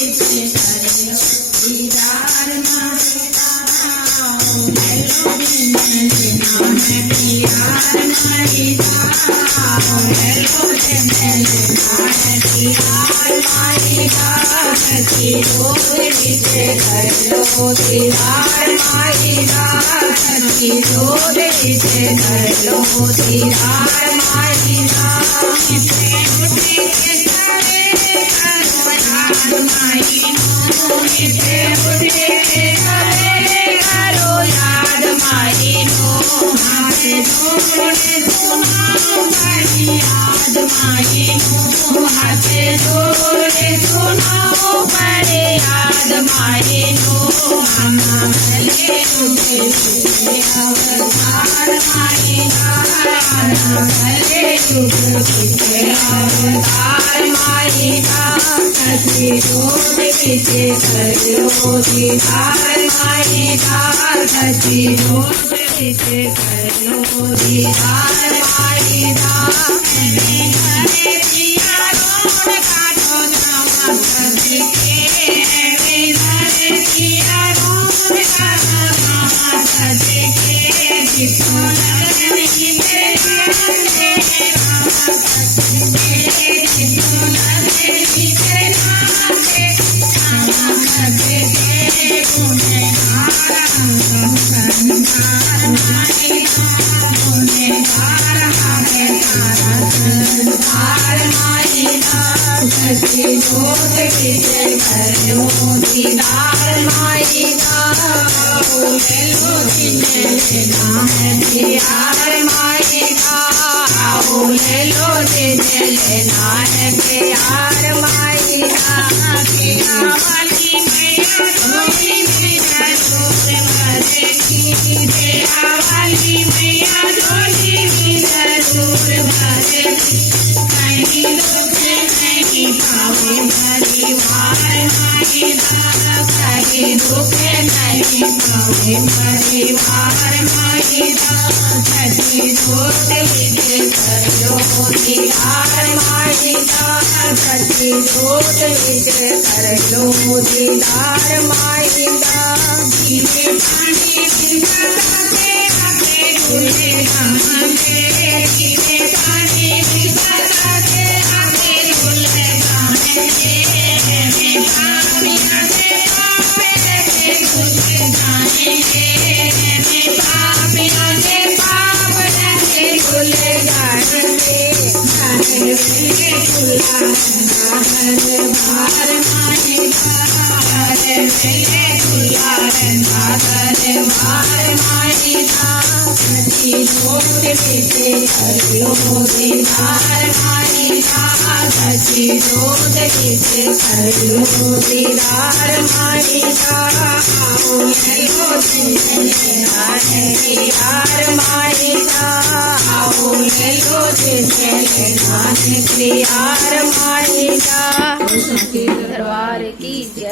रीते करो दीदार माईदा हेलो दिन लेना है प्यार माईदा हेलो दिन लेना है प्यार माईदा सखी रोज रीते करो दीदार माईदा सखी रोज रीते करो दीदार माईदा उठे के सारे करो याद माईनो उठे के सारे करो याद माईनो हाथ जोड़े सुनाओ बड़ी याद माईनो हाथ जोड़े सुनाओ बड़ी याद माईनो आना भले उठे अवतार माईदा आना भले उठे अवतार माईदा सखी रोज रीते करो दीदार माईदा सखी रोज रीते करो दीदार माईदा घरे पिया रोड काटो नामा सखी के घरे पिया रोड काटो नामा सखी के जिसको लगनी मेरे नामा सखी के जिसको लगनी मेरे नामा सखी के गुनेगार संसार माईदा गुनेगार है सारा संसार माईदा सखी रोज रीते करो दीदार माईदा हेलो दिन लेना है प्यार माईदा हेलो दिन लेना है प्यार माईदा तेरा वाली मैया झोली में जरूर भरेगी तेरा वाली मैया झोली में जरूर भरेगी कहीं दुख नहीं पावे परिवार माईदा कहीं दुख नहीं पावे परिवार माईदा सखी रोज रीते करो दीदार माईदा सखी रोज रीते करो दीदार माईदा धीरे पानी बिसराते आके झूले गाने धीरे पानी बिसराते आके झूले गाने में पापिया से पापे के झूले जाएंगे में पापिया से पाप के झूले जाएंगे हर खुला हर बार माईदा हर खुला हर बार माईदा सखी रोज रीते करो दीदार माईदा सखी रोज रीते करो दीदार माईदा हेलो दिन लेना है प्यार माईदा हेलो दिन लेना है प्यार माईदा दरबार की जय।